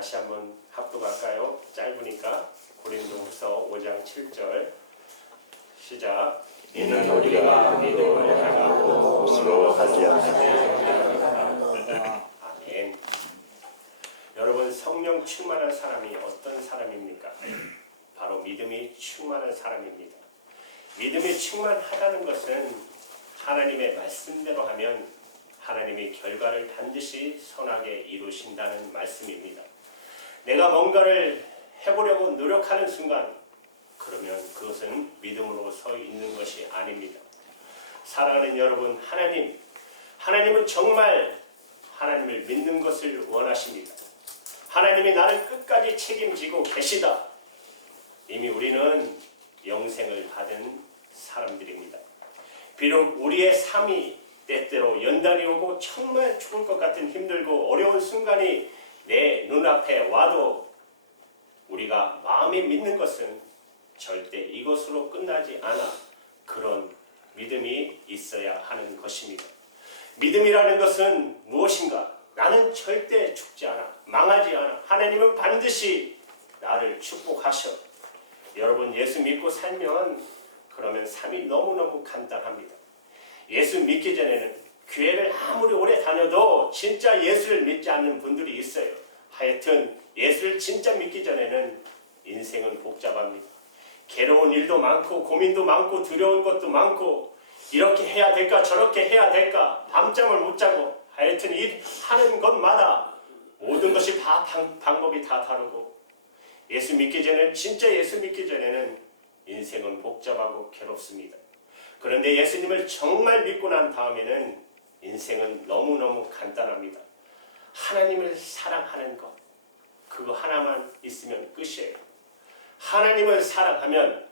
다시 한번 합독할까요? 짧으니까. 고린도후서 5장 7절 시작. 이는 우리가 믿음을 행하고 스스로 하지 않으며. 아멘. 여러분, 성령 충만한 사람이 어떤 사람입니까? 바로 믿음이 충만한 사람입니다. 믿음이 충만하다는 것은 하나님의 말씀대로 하면 하나님이 결과를 반드시 선하게 이루신다는 말씀입니다. 내가 뭔가를 해보려고 노력하는 순간, 그러면 그것은 믿음으로 서 있는 것이 아닙니다. 사랑하는 여러분, 하나님은 정말 하나님을 믿는 것을 원하십니다. 하나님이 나를 끝까지 책임지고 계시다. 이미 우리는 영생을 받은 사람들입니다. 비록 우리의 삶이 때때로 연단이 오고 정말 죽을 것 같은 힘들고 어려운 순간이 내 눈앞에 와도 우리가 마음에 믿는 것은 절대 이것으로 끝나지 않아 그런 믿음이 있어야 하는 것입니다. 믿음이라는 것은 무엇인가? 나는 절대 죽지 않아, 망하지 않아. 하나님은 반드시 나를 축복하셔. 여러분, 예수 믿고 살면 그러면 삶이 너무너무 간단합니다. 예수 믿기 전에는 교회를 아무리 오래 다녀도 진짜 예수를 믿지 않는 분들이 있어요. 하여튼 예수를 진짜 믿기 전에는 인생은 복잡합니다. 괴로운 일도 많고 고민도 많고 두려운 것도 많고 이렇게 해야 될까 저렇게 해야 될까 밤잠을 못 자고 하여튼 하는 것마다 모든 것이 다 방법이 다 다르고 예수 믿기 전에 진짜 예수 믿기 전에는 인생은 복잡하고 괴롭습니다. 그런데 예수님을 정말 믿고 난 다음에는 인생은 너무너무 간단합니다. 하나님을 사랑하는 것, 그거 하나만 있으면 끝이에요. 하나님을 사랑하면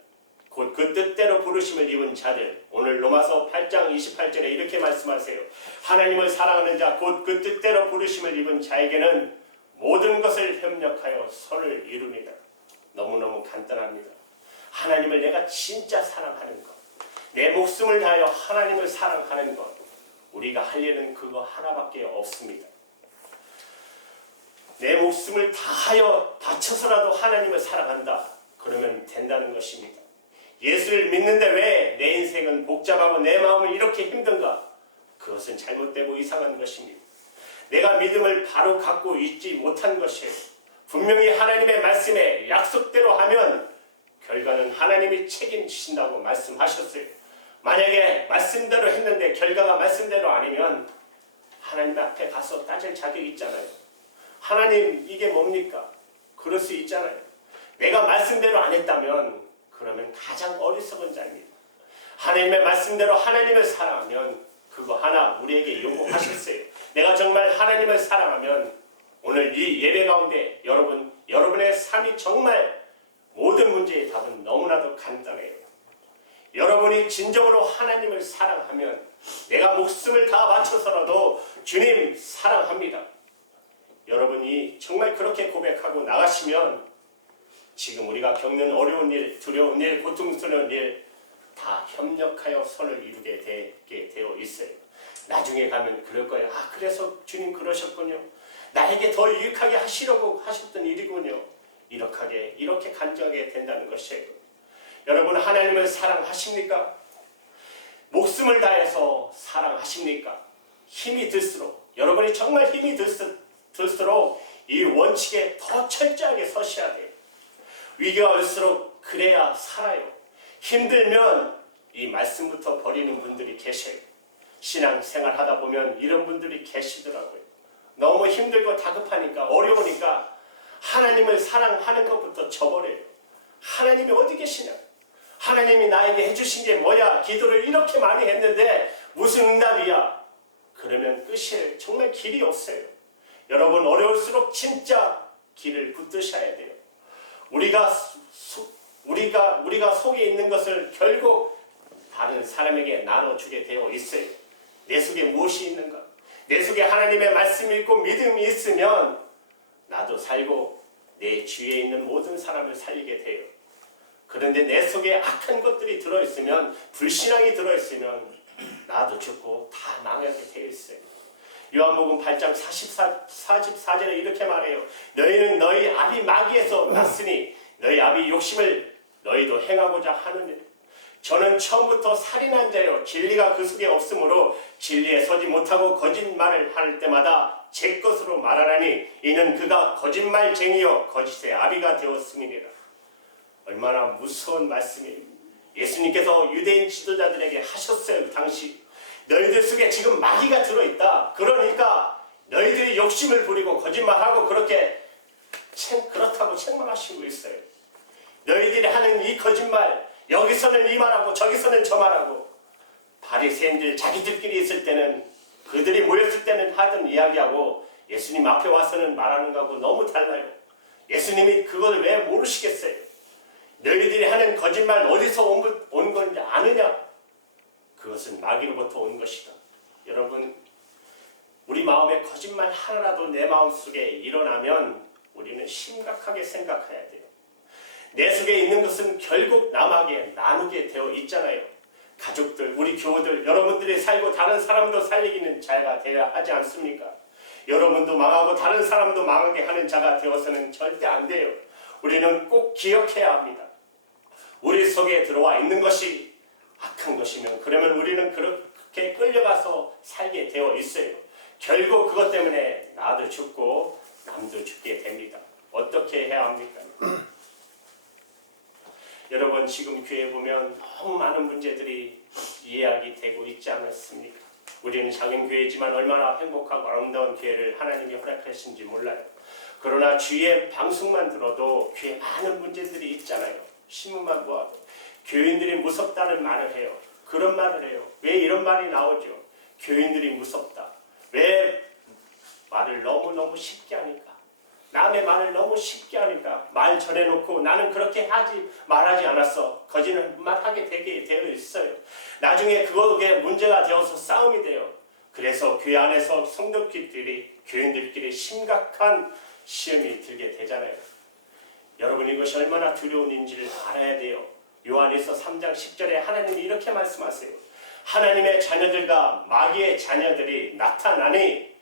곧 그 뜻대로 부르심을 입은 자들, 오늘 로마서 8장 28절에 이렇게 말씀하세요. 하나님을 사랑하는 자, 곧 그 뜻대로 부르심을 입은 자에게는 모든 것을 협력하여 선을 이룹니다. 너무너무 간단합니다. 하나님을 내가 진짜 사랑하는 것, 내 목숨을 다하여 하나님을 사랑하는 것, 우리가 할 일은 그거 하나밖에 없습니다. 내 목숨을 다하여 바쳐서라도 하나님을 사랑한다. 그러면 된다는 것입니다. 예수를 믿는데 왜 내 인생은 복잡하고 내 마음은 이렇게 힘든가? 그것은 잘못되고 이상한 것입니다. 내가 믿음을 바로 갖고 있지 못한 것이에요. 분명히 하나님의 말씀에 약속대로 하면 결과는 하나님이 책임지신다고 말씀하셨어요. 만약에 말씀대로 했는데 결과가 말씀대로 아니면 하나님 앞에 가서 따질 자격이 있잖아요. 하나님, 이게 뭡니까? 그럴 수 있잖아요. 내가 말씀대로 안 했다면 그러면 가장 어리석은 자입니다. 하나님의 말씀대로 하나님을 사랑하면 그거 하나 우리에게 요구하셨어요. 내가 정말 하나님을 사랑하면 오늘 이 예배 가운데 여러분의 삶이 정말 모든 문제의 답은 너무나도 간단해요. 여러분이 진정으로 하나님을 사랑하면 내가 목숨을 다 바쳐서라도 주님 사랑합니다. 여러분이 정말 그렇게 고백하고 나가시면 지금 우리가 겪는 어려운 일, 두려운 일, 고통스러운 일 다 협력하여 선을 이루게 되게 되어 있어요. 나중에 가면 그럴 거예요. 아, 그래서 주님 그러셨군요. 나에게 더 유익하게 하시려고 하셨던 일이군요. 이렇게 간증하게 된다는 것이에요. 여러분, 하나님을 사랑하십니까? 목숨을 다해서 사랑하십니까? 힘이 들수록, 여러분이 정말 힘이 들수록 이 원칙에 더 철저하게 서셔야 돼요. 위기가 올수록 그래야 살아요. 힘들면 이 말씀부터 버리는 분들이 계셔요. 신앙생활 하다 보면 이런 분들이 계시더라고요. 너무 힘들고 다급하니까 어려우니까 하나님을 사랑하는 것부터 저버려요. 하나님이 어디 계시냐? 하나님이 나에게 해주신 게 뭐야? 기도를 이렇게 많이 했는데 무슨 응답이야? 그러면 끝이에요. 정말 길이 없어요. 여러분, 어려울수록 진짜 길을 붙드셔야 돼요. 우리가 속에 있는 것을 결국 다른 사람에게 나눠주게 되어 있어요. 내 속에 무엇이 있는가? 내 속에 하나님의 말씀이 있고 믿음이 있으면 나도 살고 내 주위에 있는 모든 사람을 살리게 돼요. 그런데 내 속에 악한 것들이 들어있으면, 불신앙이 들어있으면 나도 죽고 다 망하게 되어 있어요. 요한복음 8장 44절에 이렇게 말해요. 너희는 너희 아비 마귀에서 났으니 너희 아비 욕심을 너희도 행하고자 하느니라. 저는 처음부터 살인한 자요 진리가 그 속에 없으므로 진리에 서지 못하고 거짓말을 할 때마다 제 것으로 말하나니 이는 그가 거짓말쟁이요 거짓의 아비가 되었음이니라. 얼마나 무서운 말씀이에요. 예수님께서 유대인 지도자들에게 하셨어요. 그 당시 너희들 속에 지금 마귀가 들어있다. 그러니까 너희들이 욕심을 부리고 거짓말하고 그렇다고 책망하시고 있어요. 너희들이 하는 이 거짓말, 여기서는 이 말하고 저기서는 저 말하고, 바리새인들 자기들끼리 있을 때는, 그들이 모였을 때는 하던 이야기하고 예수님 앞에 와서는 말하는 거하고 너무 달라요. 예수님이 그걸 왜 모르시겠어요? 너희들이 하는 거짓말 어디서 온 건지 아느냐? 그것은 마귀로부터 온 것이다. 여러분, 우리 마음에 거짓말 하나라도 내 마음속에 일어나면 우리는 심각하게 생각해야 돼요. 내 속에 있는 것은 결국 남에게 나누게 되어 있잖아요. 가족들, 우리 교우들, 여러분들이 살고 다른 사람도 살리기는 자가 되어야 하지 않습니까? 여러분도 망하고 다른 사람도 망하게 하는 자가 되어서는 절대 안 돼요. 우리는 꼭 기억해야 합니다. 우리 속에 들어와 있는 것이 악한 것이면 그러면 우리는 그렇게 끌려가서 살게 되어 있어요. 결국 그것 때문에 나도 죽고 남도 죽게 됩니다. 어떻게 해야 합니까? 여러분, 지금 교회에 보면 너무 많은 문제들이 이야기 되고 있지 않았습니까? 우리는 작은 교회지만 얼마나 행복하고 아름다운 교회를 하나님이 허락하신지 몰라요. 그러나 주위의 방송만 들어도 교회에 많은 문제들이 있잖아요. 신문만 보아도 교인들이 무섭다는 말을 해요. 그런 말을 해요. 왜 이런 말이 나오죠? 교인들이 무섭다. 왜? 말을 너무너무 쉽게 하니까. 남의 말을 너무 쉽게 하니까 말 전해놓고 나는 그렇게 말하지 않았어. 거짓말하게 되게 되어 있어요. 나중에 그게 문제가 되어서 싸움이 돼요. 그래서 교회 안에서 성도끼리, 교인들끼리 심각한 시험이 들게 되잖아요. 여러분, 이것이 얼마나 두려운 인지를 알아야 돼요. 요한일서 3장 10절에 하나님이 이렇게 말씀하세요. 하나님의 자녀들과 마귀의 자녀들이 나타나니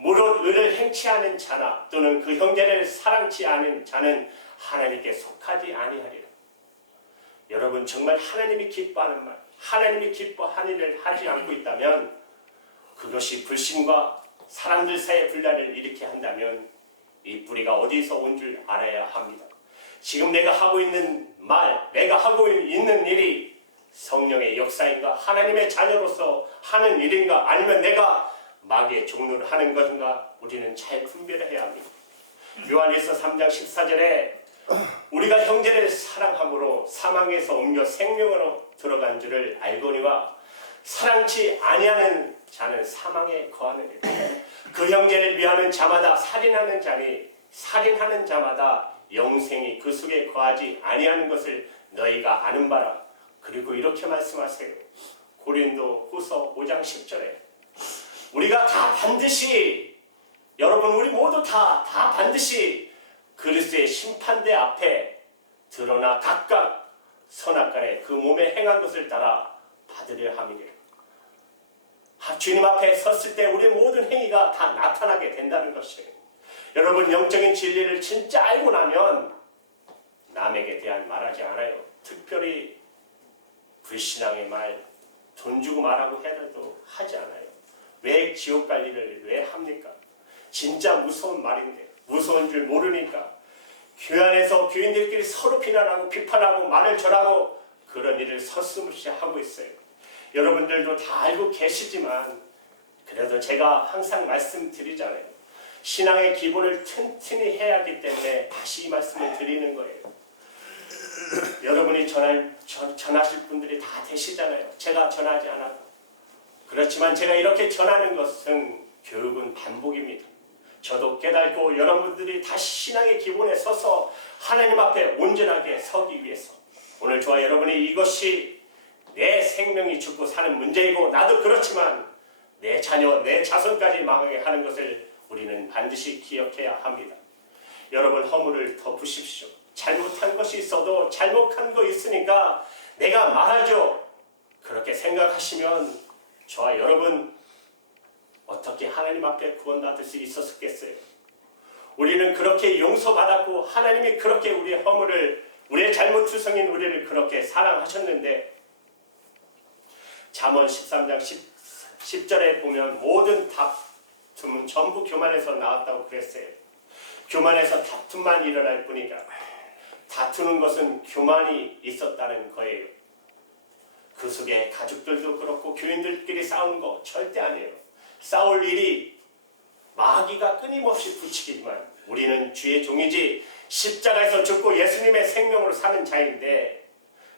무릇 의를 행치 않은 자나 또는 그 형제를 사랑치 않은 자는 하나님께 속하지 아니하리라. 여러분, 정말 하나님이 기뻐하는 말, 하나님이 기뻐하는 일을 하지 않고 있다면 그것이 불신과 사람들 사이의 분란을 일으키게 한다면 이 뿌리가 어디서 온 줄 알아야 합니다. 지금 내가 하고 있는 말, 내가 하고 있는 일이 성령의 역사인가, 하나님의 자녀로서 하는 일인가, 아니면 내가 마귀의 종로를 하는 것인가, 우리는 잘 분별해야 합니다. 요한일서 3장 14절에 우리가 형제를 사랑함으로 사망에서 옮겨 생명으로 들어간 줄을 알거니와 사랑치 아니하는 자는 사망에 거하느니라. 그 형제를 위하는 자마다 살인하는 자니 살인하는 자마다 영생이 그 속에 거하지 아니하는 것을 너희가 아는 바라. 그리고 이렇게 말씀하세요. 고린도 후서 5장 10절에 우리가 다 반드시, 여러분, 우리 모두 다 반드시 그리스도의 심판대 앞에 드러나 각각 선악간에 그 몸에 행한 것을 따라 받으려 함이니라. 주님 앞에 섰을 때 우리 모든 행위가 다 나타나게 된다는 것이에요. 여러분, 영적인 진리를 진짜 알고 나면 남에게 대한 말하지 않아요. 특별히 불신앙의 말, 돈 주고 말하고 해도 하지 않아요. 왜 지옥 갈 일을 왜 합니까? 진짜 무서운 말인데 무서운 줄 모르니까 교회 안에서 교인들끼리 서로 비난하고 비판하고 말을 전하고 그런 일을 서슴없이 하고 있어요. 여러분들도 다 알고 계시지만 그래도 제가 항상 말씀드리잖아요. 신앙의 기본을 튼튼히 해야 하기 때문에 다시 이 말씀을 드리는 거예요. 여러분이 전하실 분들이 다 되시잖아요. 제가 전하지 않아도. 그렇지만 제가 이렇게 전하는 것은 교육은 반복입니다. 저도 깨닫고 여러분들이 다시 신앙의 기본에 서서 하나님 앞에 온전하게 서기 위해서 오늘 저와 여러분이 이것이 내 생명이 죽고 사는 문제이고 나도 그렇지만 내 자녀, 내 자손까지 망하게 하는 것을 우리는 반드시 기억해야 합니다. 여러분, 허물을 덮으십시오. 잘못한 것이 있어도 잘못한 거 있으니까 내가 말하죠. 그렇게 생각하시면 저와 여러분 어떤 어떻게 하나님 앞에 구원받을 수 있었겠어요? 우리는 그렇게 용서받았고 하나님이 그렇게 우리의 허물을, 우리의 잘못투성인 우리를 그렇게 사랑하셨는데, 잠언 13장 10절에 보면 모든 다툼은 전부 교만에서 나왔다고 그랬어요. 교만에서 다툼만 일어날 뿐이다. 다투는 것은 교만이 있었다는 거예요. 그 속에 가족들도 그렇고 교인들끼리 싸우는 거 절대 아니에요. 싸울 일이 마귀가 끊임없이 부추기지만 우리는 주의 종이지 십자가에서 죽고 예수님의 생명으로 사는 자인데,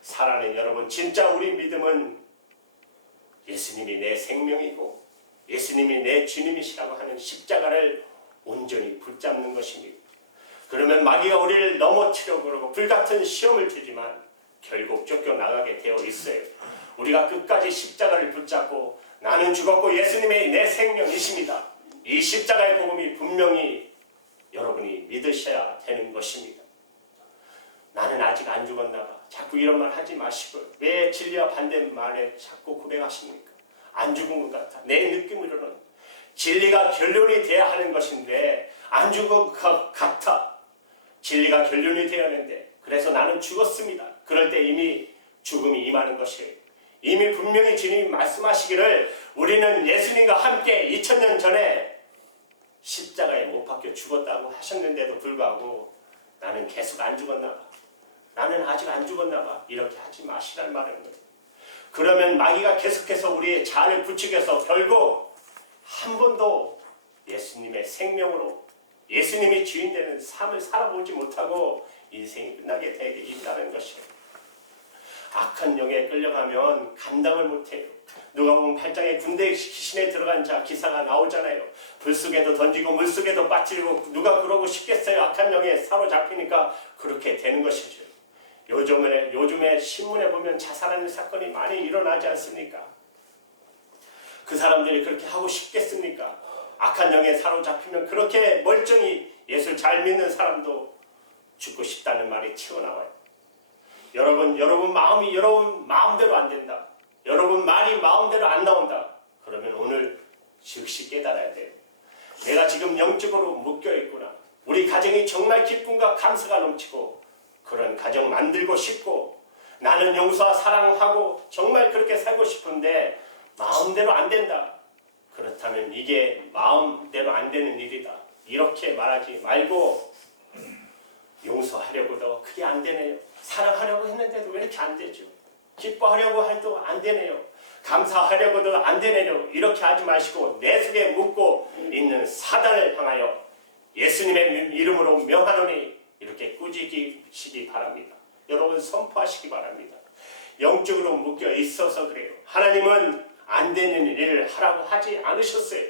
사랑하는 여러분, 진짜 우리 믿음은 예수님이 내 생명이고 예수님이 내 주님이시라고 하는 십자가를 온전히 붙잡는 것입니다. 그러면 마귀가 우리를 넘어뜨려고 그러고 불같은 시험을 주지만 결국 쫓겨나가게 되어 있어요. 우리가 끝까지 십자가를 붙잡고 나는 죽었고 예수님이 내 생명이십니다, 이 십자가의 복음이 분명히 여러분이 믿으셔야 되는 것입니다. 나는 아직 안 죽었나 봐. 자꾸 이런 말 하지 마시고, 왜 진리와 반대말에 자꾸 고백하십니까? 안 죽은 것 같아. 내 느낌으로는 진리가 결론이 돼야 하는 것인데 안 죽은 것 같아. 진리가 결론이 되어야 하는데, 그래서 나는 죽었습니다. 그럴 때 이미 죽음이 임하는 것이에요. 이미 분명히 주님이 말씀하시기를 우리는 예수님과 함께 2000년 전에 십자가에 못 박혀 죽었다고 하셨는데도 불구하고 나는 계속 안 죽었나 봐, 나는 아직 안 죽었나 봐, 이렇게 하지 마시라는 말인 거예요. 그러면 마귀가 계속해서 우리의 자아를 부추겨서 결국 한 번도 예수님의 생명으로 예수님이 주인 되는 삶을 살아보지 못하고 인생이 끝나게 되게 있다는 것이에요. 악한 영에 끌려가면 감당을 못해요. 누가복음 8장에 군대 귀신에 들어간 자 기사가 나오잖아요. 불속에도 던지고 물속에도 빠뜨리고, 누가 그러고 싶겠어요? 악한 영에 사로잡히니까 그렇게 되는 것이죠. 요즘에 신문에 보면 자살하는 사건이 많이 일어나지 않습니까? 그 사람들이 그렇게 하고 싶겠습니까? 악한 영에 사로잡히면 그렇게 멀쩡히 예수를 잘 믿는 사람도 죽고 싶다는 말이 튀어나와요. 여러분 마음이 여러분 마음대로 안 된다, 여러분 말이 마음대로 안 나온다, 그러면 오늘 즉시 깨달아야 돼요. 내가 지금 영적으로 묶여있구나. 우리 가정이 정말 기쁨과 감사가 넘치고 그런 가정 만들고 싶고 나는 용서와 사랑하고 정말 그렇게 살고 싶은데 마음대로 안 된다. 그렇다면 이게 마음대로 안 되는 일이다, 이렇게 말하지 말고 용서하려고도 그게 안 되네요. 사랑하려고 했는데도 왜 이렇게 안 되죠? 기뻐하려고 해도 안 되네요. 감사하려고도 안 되네요. 이렇게 하지 마시고 내 속에 묻고 있는 사단을 향하여 예수님의 이름으로 명하노니 이렇게 꾸짖으시기 바랍니다. 여러분 선포하시기 바랍니다. 영적으로 묶여 있어서 그래요. 하나님은 안 되는 일을 하라고 하지 않으셨어요.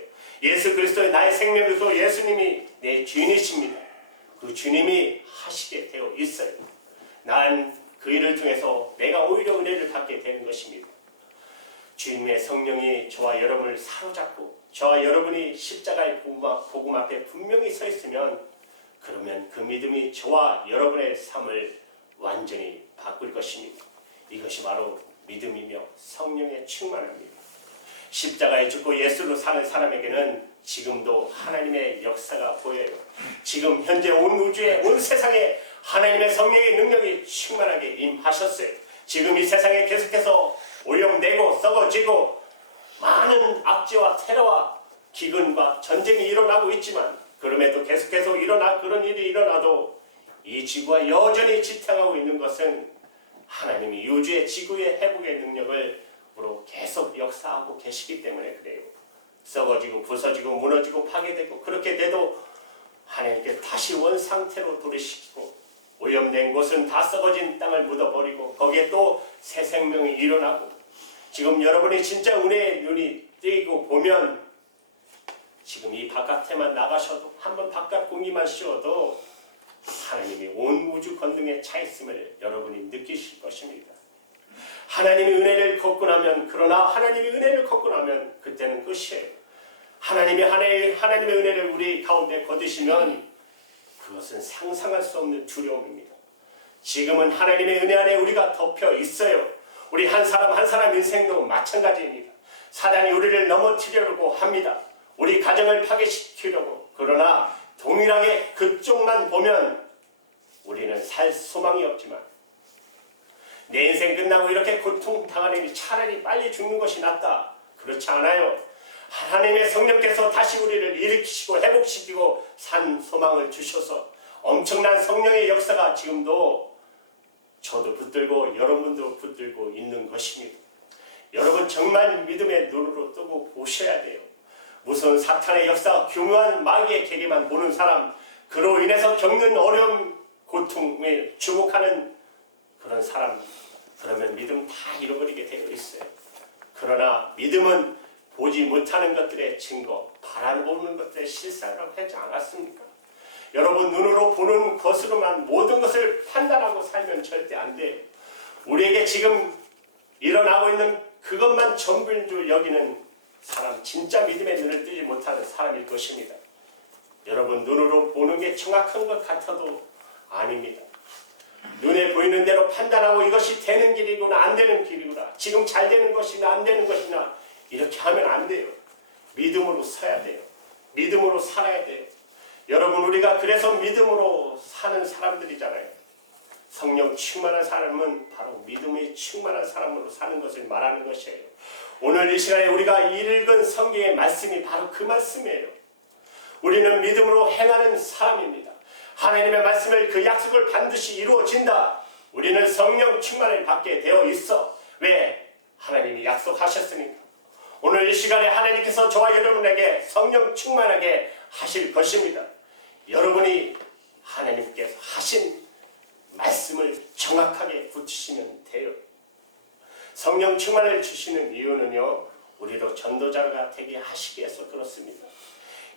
예수 그리스도의 나의 생명이고 예수님이 내 주인이십니다. 그 주님이 하시게 되어 있어요. 난 그 일을 통해서 내가 오히려 은혜를 받게 되는 것입니다. 주님의 성령이 저와 여러분을 사로잡고 저와 여러분이 십자가의 복음 앞에 분명히 서 있으면, 그러면 그 믿음이 저와 여러분의 삶을 완전히 바꿀 것입니다. 이것이 바로 믿음이며 성령의 충만함입니다. 십자가에 죽고 예수로 사는 사람에게는 지금도 하나님의 역사가 보여요. 지금 현재 온 우주에, 온 세상에 하나님의 성령의 능력이 충만하게 임하셨어요. 지금 이 세상에 계속해서 오염되고 썩어지고 많은 악재와 테러와 기근과 전쟁이 일어나고 있지만, 그럼에도 계속해서 그런 일이 일어나도 이 지구가 여전히 지탱하고 있는 것은 하나님이 우주의 지구의 회복의 능력을 계속 역사하고 계시기 때문에 그래요. 썩어지고 부서지고 무너지고 파괴되고 그렇게 돼도 하나님께 다시 원상태로 돌이키고, 오염된 곳은 다 썩어진 땅을 묻어버리고 거기에 또 새 생명이 일어나고, 지금 여러분이 진짜 은혜의 눈이 뜨이고 보면 지금 이 바깥에만 나가셔도, 한번 바깥 공기만 씌워도 하나님이 온 우주 건능에 차 있음을 여러분이 느끼실 것입니다. 하나님이 은혜를 걷고 나면, 그러나 하나님이 은혜를 걷고 나면 그때는 끝이에요. 하나님의 은혜를 우리 가운데 거두시면 그것은 상상할 수 없는 두려움입니다. 지금은 하나님의 은혜 안에 우리가 덮여 있어요. 우리 한 사람 한 사람 인생도 마찬가지입니다. 사단이 우리를 넘어뜨리려고 합니다. 우리 가정을 파괴시키려고. 그러나 동일하게 그쪽만 보면 우리는 살 소망이 없지만 내 인생 끝나고 이렇게 고통당하니 차라리 빨리 죽는 것이 낫다. 그렇지 않아요. 하나님의 성령께서 다시 우리를 일으키시고 회복시키고 산 소망을 주셔서 엄청난 성령의 역사가 지금도 저도 붙들고 여러분도 붙들고 있는 것입니다. 여러분 정말 믿음의 눈으로 뜨고 보셔야 돼요. 무서운 사탄의 역사, 교묘한 마귀의 계계만 보는 사람, 그로 인해서 겪는 어려움, 고통에 주목하는 그런 사람, 그러면 믿음 다 잃어버리게 되어 있어요. 그러나 믿음은 보지 못하는 것들의 증거, 바라보는 것들의 실상이라고 하지 않았습니까? 여러분 눈으로 보는 것으로만 모든 것을 판단하고 살면 절대 안 돼요. 우리에게 지금 일어나고 있는 그것만 전부인 줄 여기는 사람, 진짜 믿음의 눈을 뜨지 못하는 사람일 것입니다. 여러분 눈으로 보는 게 정확한 것 같아도 아닙니다. 눈에 보이는 대로 판단하고 이것이 되는 길이구나 안 되는 길이구나, 지금 잘 되는 것이나 안 되는 것이나 이렇게 하면 안 돼요. 믿음으로 서야 돼요. 믿음으로 살아야 돼요. 여러분 우리가 그래서 믿음으로 사는 사람들이잖아요. 성령 충만한 사람은 바로 믿음에 충만한 사람으로 사는 것을 말하는 것이에요. 오늘 이 시간에 우리가 읽은 성경의 말씀이 바로 그 말씀이에요. 우리는 믿음으로 행하는 사람입니다. 하나님의 말씀을, 그 약속을 반드시 이루어진다. 우리는 성령 충만을 받게 되어 있어. 왜? 하나님이 약속하셨으니까. 오늘 이 시간에 하나님께서 저와 여러분에게 성령 충만하게 하실 것입니다. 여러분이 하나님께서 하신 말씀을 정확하게 붙이시면 돼요. 성령 충만을 주시는 이유는요, 우리도 전도자가 되게 하시기 위해서 그렇습니다.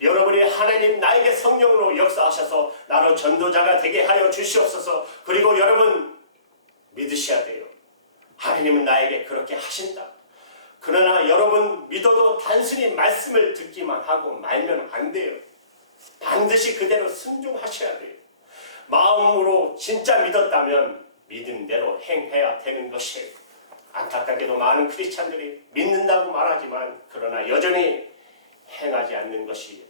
여러분이 하나님 나에게 성령으로 역사하셔서 나로 전도자가 되게 하여 주시옵소서. 그리고 여러분 믿으셔야 돼요. 하나님은 나에게 그렇게 하신다. 그러나 여러분 믿어도 단순히 말씀을 듣기만 하고 말면 안 돼요. 반드시 그대로 순종하셔야 돼요. 마음으로 진짜 믿었다면 믿은 대로 행해야 되는 것이에요. 안타깝게도 많은 크리스찬들이 믿는다고 말하지만 그러나 여전히 행하지 않는 것이,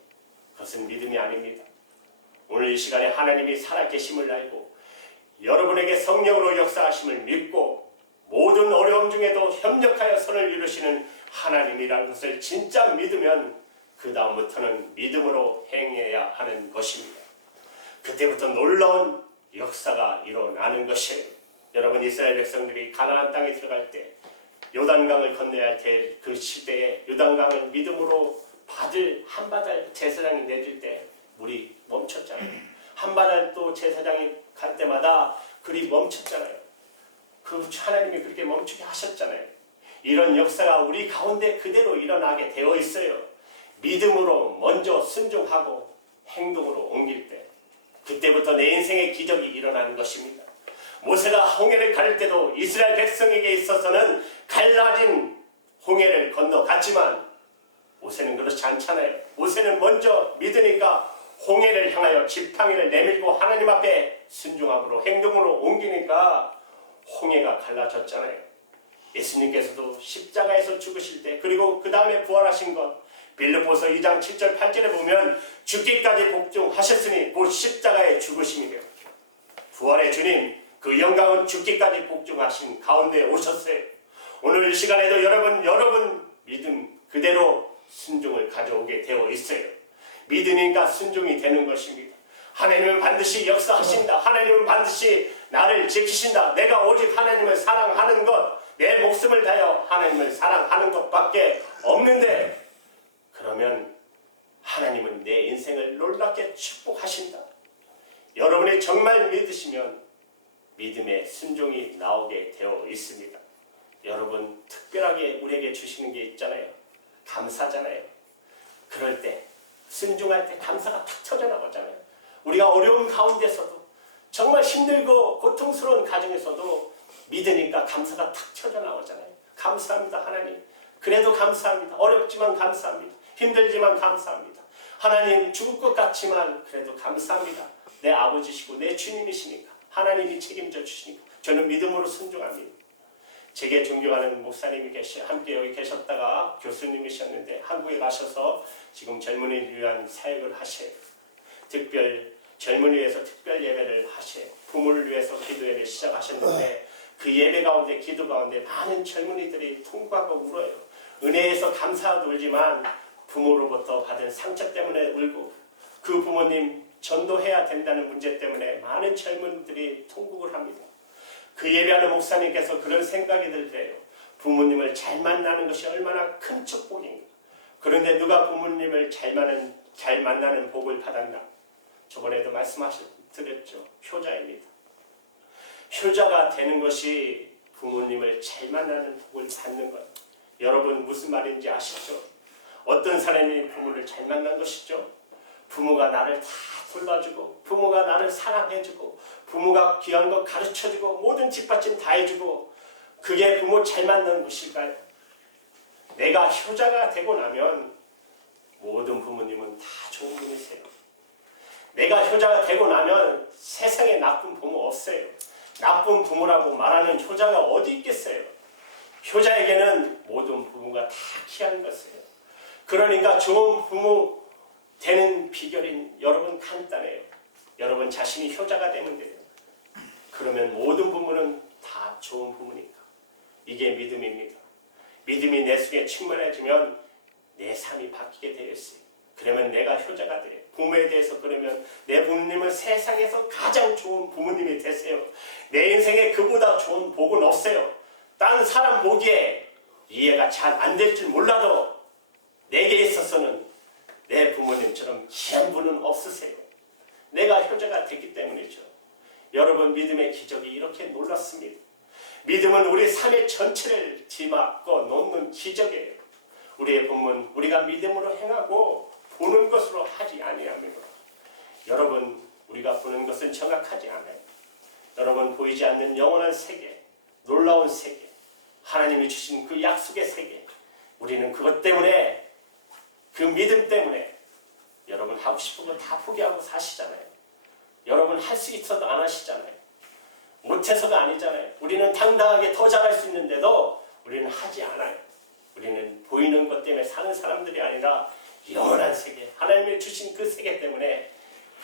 그것은 믿음이 아닙니다. 오늘 이 시간에 하나님이 살아계심을 알고 여러분에게 성령으로 역사하심을 믿고 모든 어려움 중에도 협력하여 선을 이루시는 하나님이라는 것을 진짜 믿으면 그 다음부터는 믿음으로 행해야 하는 것입니다. 그때부터 놀라운 역사가 일어나는 것이에요. 여러분 이스라엘 백성들이 가나안 땅에 들어갈 때 요단강을 건너야 할 그 시대에 요단강을 믿음으로 받을 한 바달 제사장이 내줄 때 물이 멈췄잖아요. 한 바달 또 제사장이 갈 때마다 그리 멈췄잖아요. 그 하나님이 그렇게 멈추게 하셨잖아요. 이런 역사가 우리 가운데 그대로 일어나게 되어 있어요. 믿음으로 먼저 순종하고 행동으로 옮길 때, 그때부터 내 인생의 기적이 일어나는 것입니다. 모세가 홍해를 가를 때도 이스라엘 백성에게 있어서는 갈라진 홍해를 건너갔지만 모세는 그렇지 않잖아요. 모세는 먼저 믿으니까 홍해를 향하여 지팡이를 내밀고 하나님 앞에 순종함으로 행동으로 옮기니까 홍해가 갈라졌잖아요. 예수님께서도 십자가에서 죽으실 때, 그리고 그 다음에 부활하신 것, 빌립보서 2장 7절 8절에 보면 죽기까지 복종하셨으니 곧 십자가의 죽으심이래요. 부활의 주님, 그 영광은 죽기까지 복종하신 가운데 오셨어요. 오늘 이 시간에도 여러분 믿음 그대로 순종을 가져오게 되어 있어요. 믿으니까 순종이 되는 것입니다. 하나님은 반드시 역사하신다. 하나님은 반드시 나를 지키신다. 내가 오직 하나님을 사랑하는 것, 내 목숨을 다하여 하나님을 사랑하는 것밖에 없는데, 그러면 하나님은 내 인생을 놀랍게 축복하신다. 여러분이 정말 믿으시면 믿음의 순종이 나오게 되어 있습니다. 여러분 특별하게 우리에게 주시는 게 있잖아요. 감사잖아요. 그럴 때, 순종할 때 감사가 탁 터져 나오잖아요. 우리가 어려운 가운데서도, 정말 힘들고 고통스러운 가정에서도 믿으니까 감사가 탁 터져 나오잖아요. 감사합니다 하나님. 그래도 감사합니다. 어렵지만 감사합니다. 힘들지만 감사합니다. 하나님 죽을 것 같지만 그래도 감사합니다. 내 아버지시고 내 주님이시니까, 하나님이 책임져 주시니까 저는 믿음으로 순종합니다. 제게 존경하는 목사님이 함께 여기 계셨다가 교수님이셨는데 한국에 가셔서 지금 젊은이를 위한 사역을 하셔요. 젊은이 위해서 특별 예배를 하셔요. 부모를 위해서 기도회를 시작하셨는데 그 예배 가운데 기도 가운데 많은 젊은이들이 통곡하고 울어요. 은혜에서 감사하고 울지만 부모로부터 받은 상처 때문에 울고 그 부모님 전도해야 된다는 문제 때문에 많은 젊은이들이 통곡을 합니다. 그 예배하는 목사님께서 그런 생각이 들대요. 부모님을 잘 만나는 것이 얼마나 큰 축복인가. 그런데 누가 부모님을 잘 만나는 복을 받았나? 저번에도 말씀드렸죠. 효자입니다. 효자가 되는 것이 부모님을 잘 만나는 복을 받는 것. 여러분 무슨 말인지 아시죠? 어떤 사람이 부모를 잘 만난 것이죠? 부모가 나를 다 돌봐주고 부모가 나를 사랑해주고 부모가 귀한 거 가르쳐주고 모든 뒷받침 다 해주고 그게 부모 잘 만난 것일까요? 내가 효자가 되고 나면 모든 부모님은 다 좋은 분이세요. 내가 효자가 되고 나면 세상에 나쁜 부모 없어요. 나쁜 부모라고 말하는 효자가 어디 있겠어요? 효자에게는 모든 부모가 다 귀한 것이에요. 그러니까 좋은 부모 되는 비결인 여러분 간단해요. 여러분 자신이 효자가 되면 돼요. 그러면 모든 부모는 다 좋은 부모니까. 이게 믿음입니다. 믿음이 내 속에 충만해지면 내 삶이 바뀌게 되었어요. 그러면 내가 효자가 돼요. 부모에 대해서 그러면 내 부모님은 세상에서 가장 좋은 부모님이 되세요. 내 인생에 그보다 좋은 복은 없어요. 다른 사람 보기에 이해가 잘 안 될 줄 몰라도 내게 있어서는 내 부모님처럼 귀한 분은 없으세요. 내가 효자가 됐기 때문이죠. 여러분 믿음의 기적이 이렇게 놀랐습니다. 믿음은 우리 삶의 전체를 뒤바꿔 놓는 기적이에요. 우리의 본문 우리가 믿음으로 행하고 보는 것으로 하지 아니하므로. 여러분 우리가 보는 것은 정확하지 않아요. 여러분 보이지 않는 영원한 세계, 놀라운 세계, 하나님이 주신 그 약속의 세계, 우리는 그것 때문에 그 믿음 때문에 여러분 하고 싶은 거 다 포기하고 사시잖아요. 여러분 할 수 있어도 안 하시잖아요. 못해서가 아니잖아요. 우리는 당당하게 더 잘할 수 있는데도 우리는 하지 않아요. 우리는 보이는 것 때문에 사는 사람들이 아니라 영원한 세계, 하나님이 주신 그 세계 때문에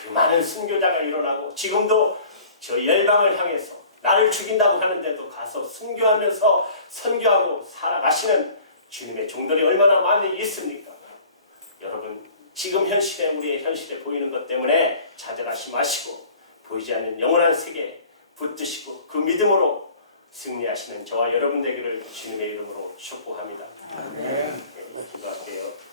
그 많은 순교자가 일어나고 지금도 저 열방을 향해서 나를 죽인다고 하는데도 가서 순교하면서 선교하고 살아가시는 주님의 종들이 얼마나 많이 있습니까? 여러분 지금 현실에 우리의 현실에 보이는 것 때문에 좌절하지 마시고 보이지 않는 영원한 세계에 붙드시고 그 믿음으로 승리하시는 저와 여러분 되기를 주님의 이름으로 축복합니다. 아멘. 기도할게요.